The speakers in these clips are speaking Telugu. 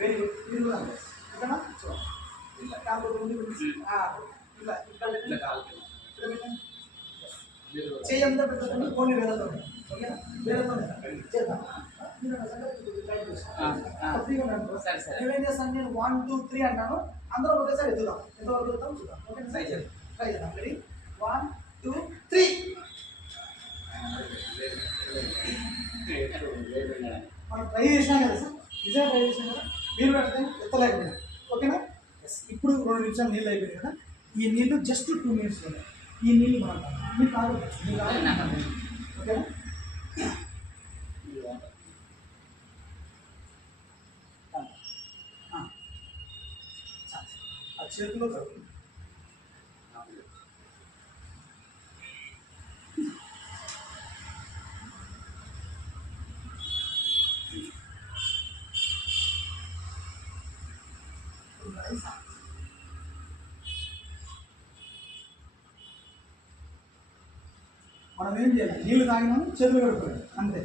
Very good. మీరు కూడా అంతే ఓకేనా. సో ఇలా కాలు ఇలా ఇక్కడ ఇట్లా కాలు చేయి అంతా పెట్టండి, కొన్ని వేలతో ఓకేనా. వేలతో చేద్దాం. ఏమేం చేస్తాను నేను 1 2 3 అంటాను, అందరూ ఒకేసారి ఎదుగుదాం. ఎంతవరకు ఎదుగుతాం చూద్దాం ఓకేనా. ట్రై చేద్దాం. రెడీ 1 2 3. మనం ట్రై చేసినాం కదా సార్, నిజంగా ట్రై చేసినాం కదా. మీరు పెడితే ఎత్తలేకపోయినా ఓకేనా. ఇప్పుడు 2 నిమిషాలు నీళ్ళు అయిపోయింది కదా. ఈ నీళ్ళు జస్ట్ 2 మినిట్స్ ఈ నీళ్ళు మనం మీకు కాదు ఓకేనా. ఆ చేతిలో మనం ఏం చేయాలి, నీళ్ళు తాగినాము చెరువు కడుకోవాలి అంతే.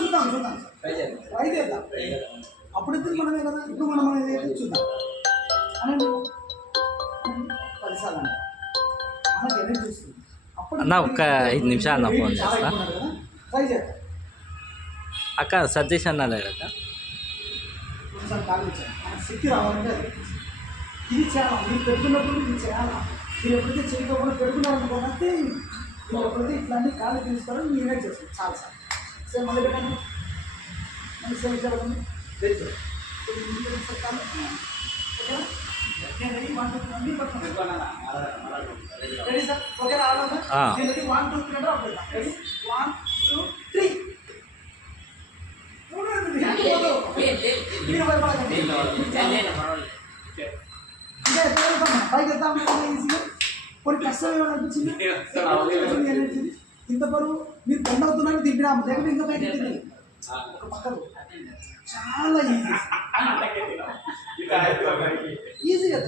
చూద్దాం చూద్దాం ట్రై చేద్దాం. అప్పుడు ఇప్పుడు మనమే కదా, ఇప్పుడు మనం అనేది చూద్దాం అనండి. 10 సార్లు అంటే మనకి ఎనర్జీ వస్తుంది. అప్పుడు అన్న ఒక్క 5 నిమిషాలు నా ఫోన్ చేస్తా. ట్రై చేద్దాం. అక్క సతీష్ అన్న లేడక్క. కొంచెం తాగించాలి, మనకు శక్తి రావాలంటే అది ఇది చేయాలి. మీరు పెట్టుకున్నప్పుడు ఇది చేయాలా. మీరు ఎప్పుడైతే చేయకపోతే పెట్టుకున్నారనుకోనంటే మీరు ఎప్పుడైతే ఇట్లాంటి గాలి తీసుకోవాలో మీరు ఇన్వైట్ చేస్తారు చాలా సార్. సేమ్ మళ్ళీ పెట్టండి, మళ్ళీ సేమ్ చెప్పండి. Very good. ఓకేనా. నేను రెడీ 1 2 3 అన్నీ పట్టుకున్నాను. రెడీ సార్ ఓకేనా. ఆలోచన నేను రెడీ 1 2 3 అంటే అప్పుడు రెడీ 1 2 3. కొన్ని కష్టం ఏమైనా అనిపించింది ఇంత బరువు మీరు బండ్ అవుతున్నారని తింటున్నాము, లేకపోతే ఇంకా పైకి తింది ఒక పక్కన. చాలా ఈజీ, ఈజీగా